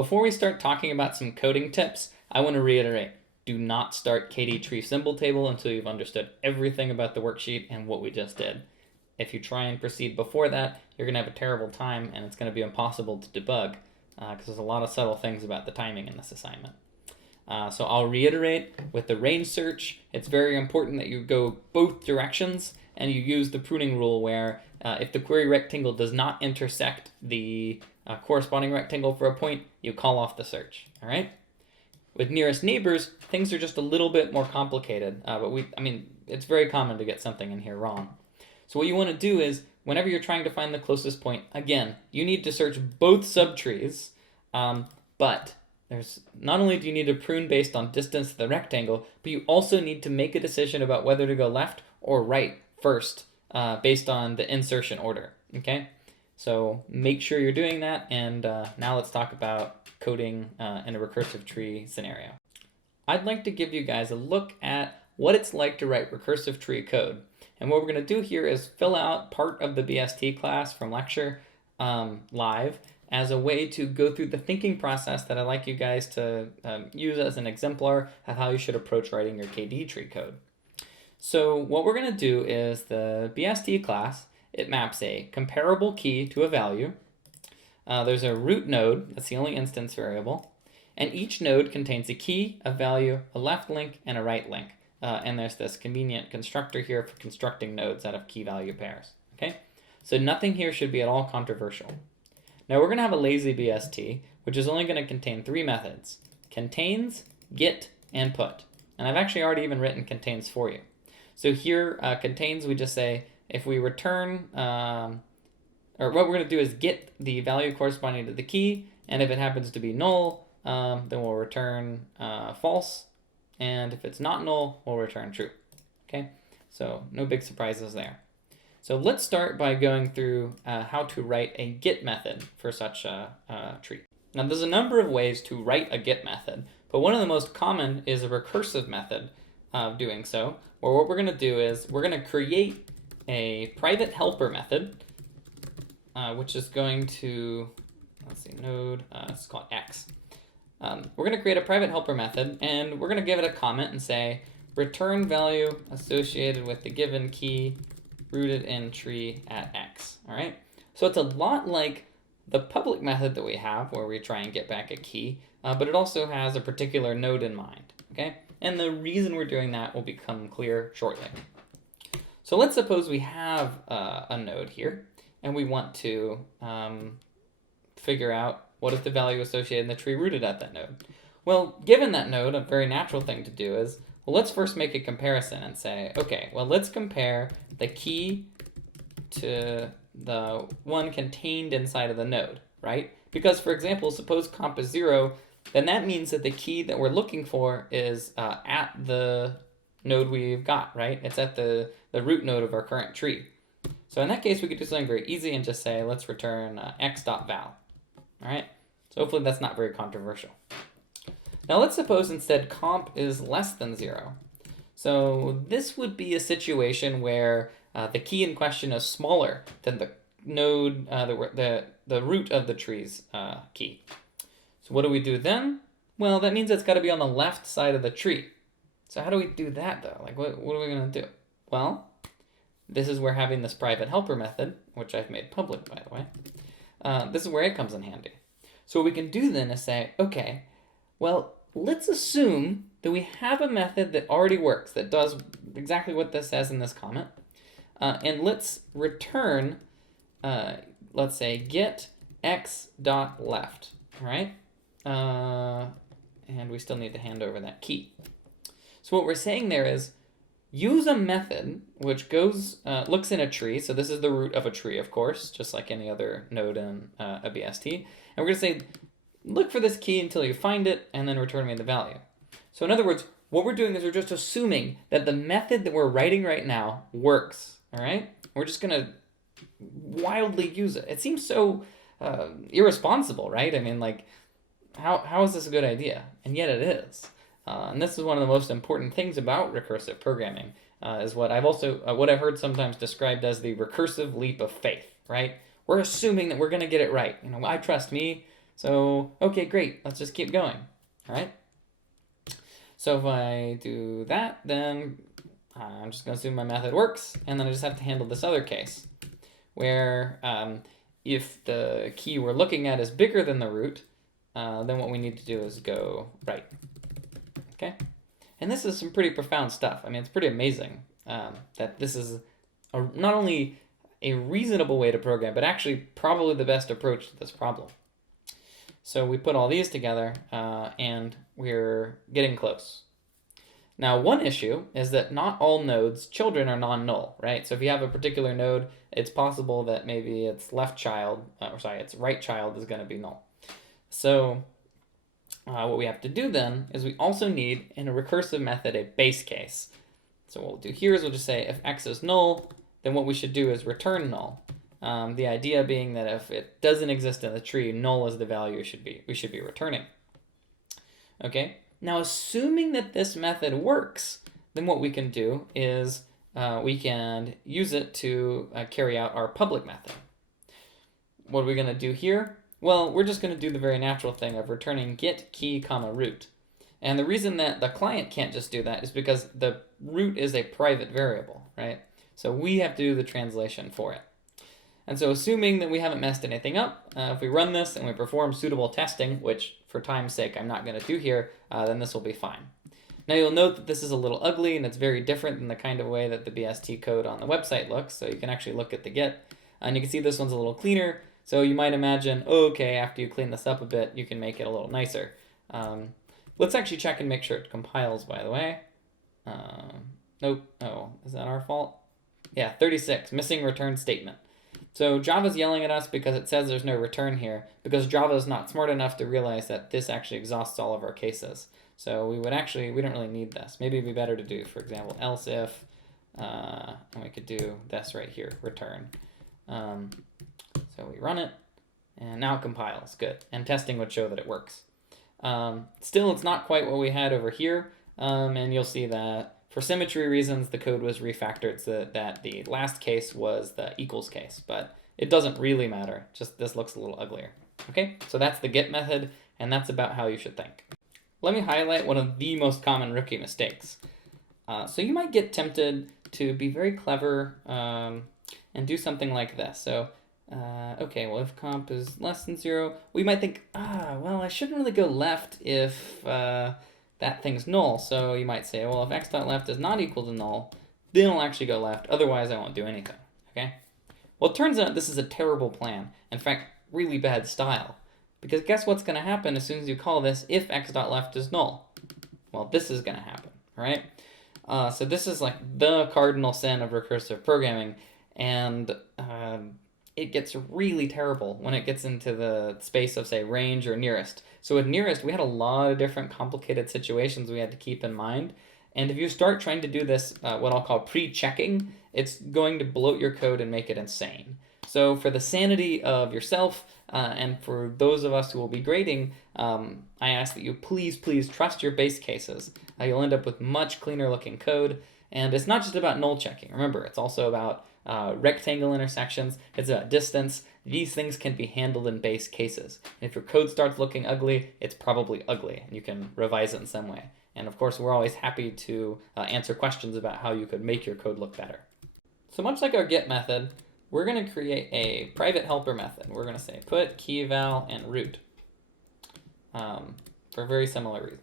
Before we start talking about some coding tips, I want to reiterate, do not start kdtree symbol table until you've understood everything about the worksheet and what we just did. If you try and proceed before that, you're going to have a terrible time and it's going to be impossible to debug because there's a lot of subtle things about the timing in this assignment. So I'll reiterate, with the range search, it's very important that you go both directions and you use the pruning rule where if the query rectangle does not intersect the corresponding rectangle for a point, you call off the search, all right? With nearest neighbors, things are just a little bit more complicated, but it's very common to get something in here wrong. So what you want to do is, whenever you're trying to find the closest point, again, you need to search both subtrees, but there's not only do you need to prune based on distance to the rectangle, but you also need to make a decision about whether to go left or right first based on the insertion order, okay? So make sure you're doing that, and now let's talk about coding in a recursive tree scenario. I'd like to give you guys a look at what it's like to write recursive tree code. And what we're going to do here is fill out part of the BST class from lecture live as a way to go through the thinking process that I'd like you guys to use as an exemplar of how you should approach writing your kdtree code. So what we're going to do is the BST class, it maps a comparable key to a value. There's a root node, that's the only instance variable, and each node contains a key, a value, a left link, and a right link. And there's this convenient constructor here for constructing nodes out of key value pairs, okay? So nothing here should be at all controversial. Now we're going to have a lazy BST, which is only going to contain 3 methods: contains, get, and put. And I've actually already even written contains for you. So here, contains, we just say, if we return, or what we're going to do is get the value corresponding to the key, and if it happens to be null, then we'll return false, and if it's not null, we'll return true, okay? So no big surprises there. So let's start by going through how to write a get method for such a tree. Now there's a number of ways to write a get method, but one of the most common is a recursive method of doing so, where what we're going to do is we're going to create a private helper method, which is going to, let's see, node, it's called X. We're going to create a private helper method, and we're going to give it a comment and say, return value associated with the given key rooted in tree at X, all right? So it's a lot like the public method that we have, where we try and get back a key, but it also has a particular node in mind, okay? And the reason we're doing that will become clear shortly. So let's suppose we have a node here, and we want to figure out what is the value associated in the tree rooted at that node. Well, given that node, a very natural thing to do is, well, let's first make a comparison and say, okay, well, let's compare the key to the one contained inside of the node, right? Because, for example, suppose comp is 0, then that means that the key that we're looking for is at the node we've got, right? It's at the root node of our current tree. So in that case, we could do something very easy and just say, let's return x.val, all right? So hopefully that's not very controversial. Now let's suppose instead comp is less than 0. So this would be a situation where the key in question is smaller than the node, the root of the tree's key. So what do we do then? Well, that means it's got to be on the left side of the tree. So how do we do that though? Like what are we going to do? Well, this is where having this private helper method, which I've made public by the way, this is where it comes in handy. So what we can do then is say, okay, well, let's assume that we have a method that already works, that does exactly what this says in this comment. And let's return, let's say, get x.left, all right? And we still need to hand over that key. So what we're saying there is, use a method which goes, looks in a tree. So this is the root of a tree, of course, just like any other node in a BST. And we're going to say, look for this key until you find it, and then return me the value. So in other words, what we're doing is we're just assuming that the method that we're writing right now works, all right? We're just going to wildly use it. It seems so irresponsible, right? I mean, like, how is this a good idea? And yet it is. And this is one of the most important things about recursive programming, is what I've heard sometimes described as the recursive leap of faith, right? We're assuming that we're going to get it right. You know, I trust me, So, okay, great. Let's just keep going. All right. So if I do that, then I'm just going to assume my method works, and then I just have to handle this other case where if the key we're looking at is bigger than the root, then what we need to do is go right. Okay? And this is some pretty profound stuff. I mean, it's pretty amazing that this is not only a reasonable way to program, but actually probably the best approach to this problem. So we put all these together, and we're getting close. Now, one issue is that not all nodes' children are non-null, right? So if you have a particular node, it's possible that maybe its right child is going to be null. So what we have to do then is we also need, in a recursive method, a base case. So what we'll do here is we'll just say if x is null, then what we should do is return null. The idea being that if it doesn't exist in the tree, null is the value we should be returning. Okay, now assuming that this method works, then what we can do is we can use it to carry out our public method. What are we going to do here? Well, we're just going to do the very natural thing of returning get key comma root. And the reason that the client can't just do that is because the root is a private variable, right? So we have to do the translation for it. And so assuming that we haven't messed anything up, if we run this and we perform suitable testing, which for time's sake I'm not going to do here, then this will be fine. Now you'll note that this is a little ugly and it's very different than the kind of way that the BST code on the website looks. So you can actually look at the Git and you can see this one's a little cleaner. So you might imagine, oh, okay, after you clean this up a bit, you can make it a little nicer. Let's actually check and make sure it compiles, by the way. Nope. Oh, is that our fault? Yeah, 36, missing return statement. So Java's yelling at us because it says there's no return here, because Java is not smart enough to realize that this actually exhausts all of our cases. So we don't really need this. Maybe it'd be better to do, for example, else if, and we could do this right here, return. So we run it, and now it compiles, good. And testing would show that it works. Still, it's not quite what we had over here, and you'll see that for symmetry reasons, the code was refactored so that the last case was the equals case, but it doesn't really matter, just this looks a little uglier. Okay, so that's the get method, and that's about how you should think. Let me highlight one of the most common rookie mistakes. So you might get tempted to be very clever and do something like this. So okay, well, if comp is less than 0, we might think, well, I shouldn't really go left if that thing's null. So you might say, well, if x.left is not equal to null, then I'll actually go left. Otherwise, I won't do anything. Okay? Well, it turns out this is a terrible plan. In fact, really bad style. Because guess what's going to happen as soon as you call this if x.left is null? Well, this is going to happen, right? So this is like the cardinal sin of recursive programming, and it gets really terrible when it gets into the space of, say, range or nearest. So with nearest, we had a lot of different complicated situations we had to keep in mind. And if you start trying to do this, what I'll call pre-checking, it's going to bloat your code and make it insane. So for the sanity of yourself and for those of us who will be grading, I ask that you please trust your base cases. You'll end up with much cleaner looking code. And it's not just about null checking. Remember, it's also about rectangle intersections. It's about distance. These things can be handled in base cases. And if your code starts looking ugly, it's probably ugly, and you can revise it in some way. And of course, we're always happy to answer questions about how you could make your code look better. So much like our get method, we're going to create a private helper method. We're going to say put key val and root for very similar reasons.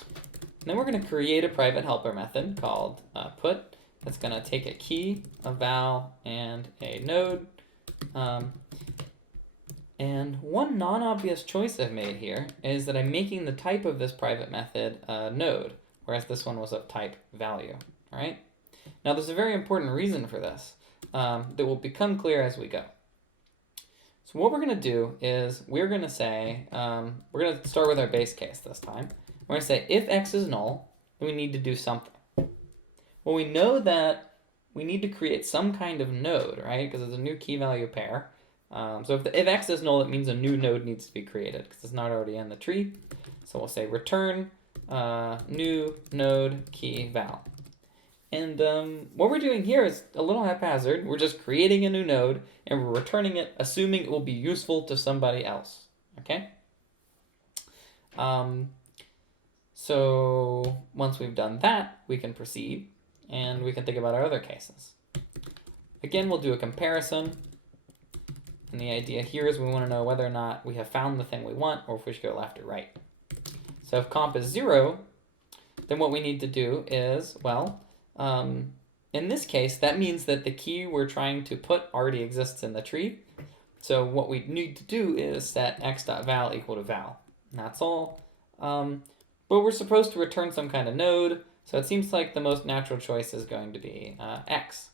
And then we're going to create a private helper method called put. That's going to take a key, a val, and a node. And one non-obvious choice I've made here is that I'm making the type of this private method a node, whereas this one was of type value. All right? Now there's a very important reason for this that will become clear as we go. So what we're going to do is we're going to say, we're going to start with our base case this time. We're going to say if x is null, then we need to do something. Well, we know that we need to create some kind of node, right? Because it's a new key value pair. So if x is null, it means a new node needs to be created because it's not already in the tree. So we'll say return new node key val. And what we're doing here is a little haphazard. We're just creating a new node and we're returning it, assuming it will be useful to somebody else. Okay? So once we've done that, we can proceed and we can think about our other cases. Again, we'll do a comparison. And the idea here is we want to know whether or not we have found the thing we want or if we should go left or right. So if comp is 0, then what we need to do is, well, in this case, that means that the key we're trying to put already exists in the tree. So what we need to do is set x.val equal to val. And that's all. But we're supposed to return some kind of node, so it seems like the most natural choice is going to be x.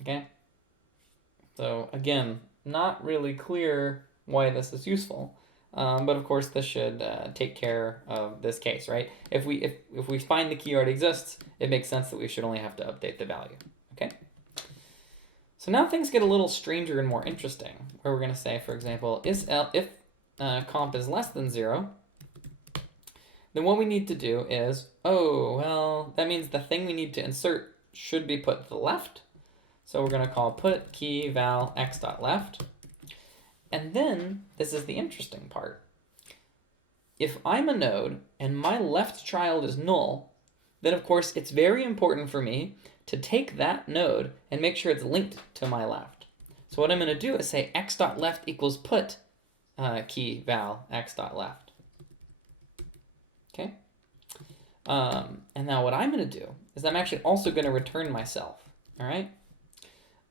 Okay? So again, not really clear why this is useful. But of course, this should take care of this case, right? If we find the key already exists, it makes sense that we should only have to update the value. Okay. So now things get a little stranger and more interesting, where we're going to say, for example, if comp is less than 0, then what we need to do is, oh, well, that means the thing we need to insert should be put to the left. So we're going to call put key val x.left. And then, this is the interesting part. If I'm a node and my left child is null, then of course it's very important for me to take that node and make sure it's linked to my left. So what I'm going to do is say x.left equals put key val x.left. Okay? And now what I'm going to do is I'm actually also going to return myself. All right?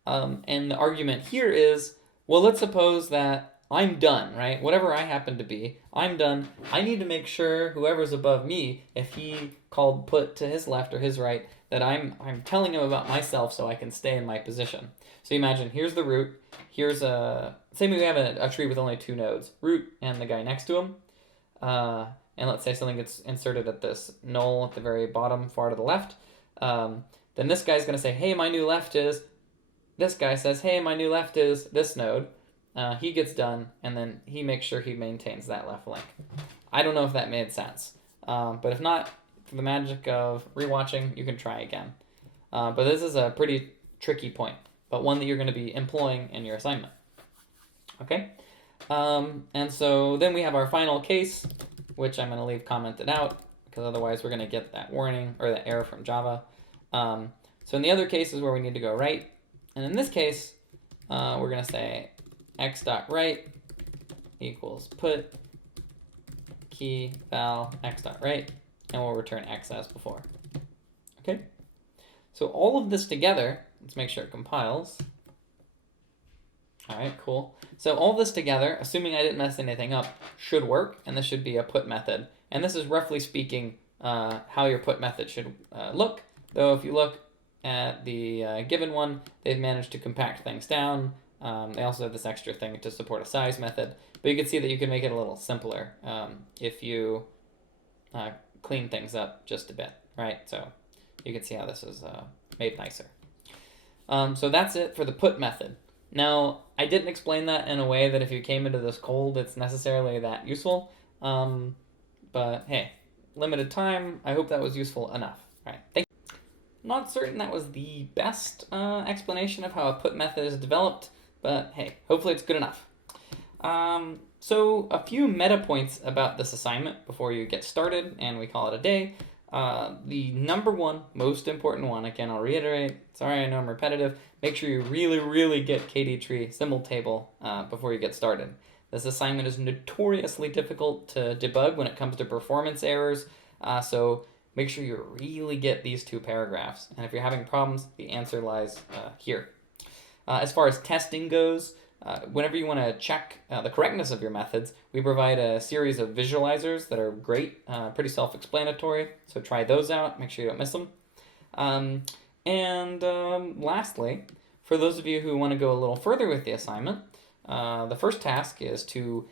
And the argument here is, well, let's suppose that I'm done, right? Whatever I happen to be, I'm done. I need to make sure whoever's above me, if he called put to his left or his right, that I'm telling him about myself so I can stay in my position. So imagine, here's the root. Here's say we have a tree with only 2 nodes, root and the guy next to him. And let's say something gets inserted at this null at the very bottom far to the left. Then this guy's going to say, hey, my new left is... This guy says, hey, my new left is this node. He gets done, and then he makes sure he maintains that left link. I don't know if that made sense. But if not, for the magic of rewatching, you can try again. But this is a pretty tricky point, but one that you're going to be employing in your assignment. Okay? And so then we have our final case, which I'm going to leave commented out, because otherwise we're going to get that warning, or that error from Java. So in the other cases where we need to go right, and in this case, we're going to say x.right equals put key val x.right, and we'll return x as before. Okay? So all of this together, let's make sure it compiles. All right, cool. So all this together, assuming I didn't mess anything up, should work, and this should be a put method. And this is roughly speaking how your put method should look, though if you look at the given one, they've managed to compact things down. They also have this extra thing to support a size method, but you can see that you can make it a little simpler if you clean things up just a bit, right? So you can see how this is made nicer. So that's it for the put method. Now, I didn't explain that in a way that if you came into this cold, it's necessarily that useful, but hey, limited time, I hope that was useful enough. All right, thank you. Not certain that was the best explanation of how a put method is developed, but hey, hopefully it's good enough. So a few meta points about this assignment before you get started, and we call it a day. The number one, most important one, again, I'll reiterate, sorry, I know I'm repetitive, make sure you really get kdtree symbol table before you get started. This assignment is notoriously difficult to debug when it comes to performance errors, so make sure you really get these 2 paragraphs. And if you're having problems, the answer lies here. As far as testing goes, whenever you want to check the correctness of your methods, we provide a series of visualizers that are great, pretty self-explanatory, so try those out, make sure you don't miss them. Lastly, for those of you who want to go a little further with the assignment, the first task is to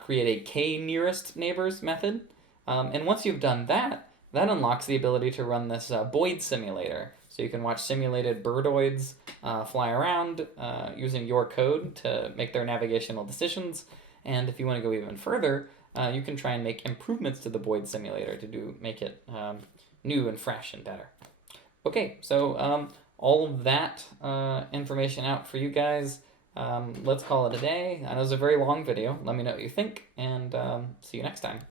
create a k-nearest neighbors method. And once you've done that, that unlocks the ability to run this Boyd simulator. So you can watch simulated birdoids fly around using your code to make their navigational decisions. And if you want to go even further, you can try and make improvements to the Boyd simulator to make it new and fresh and better. Okay, so all of that information out for you guys. let's call it a day. I know it was a very long video. Let me know what you think, and see you next time.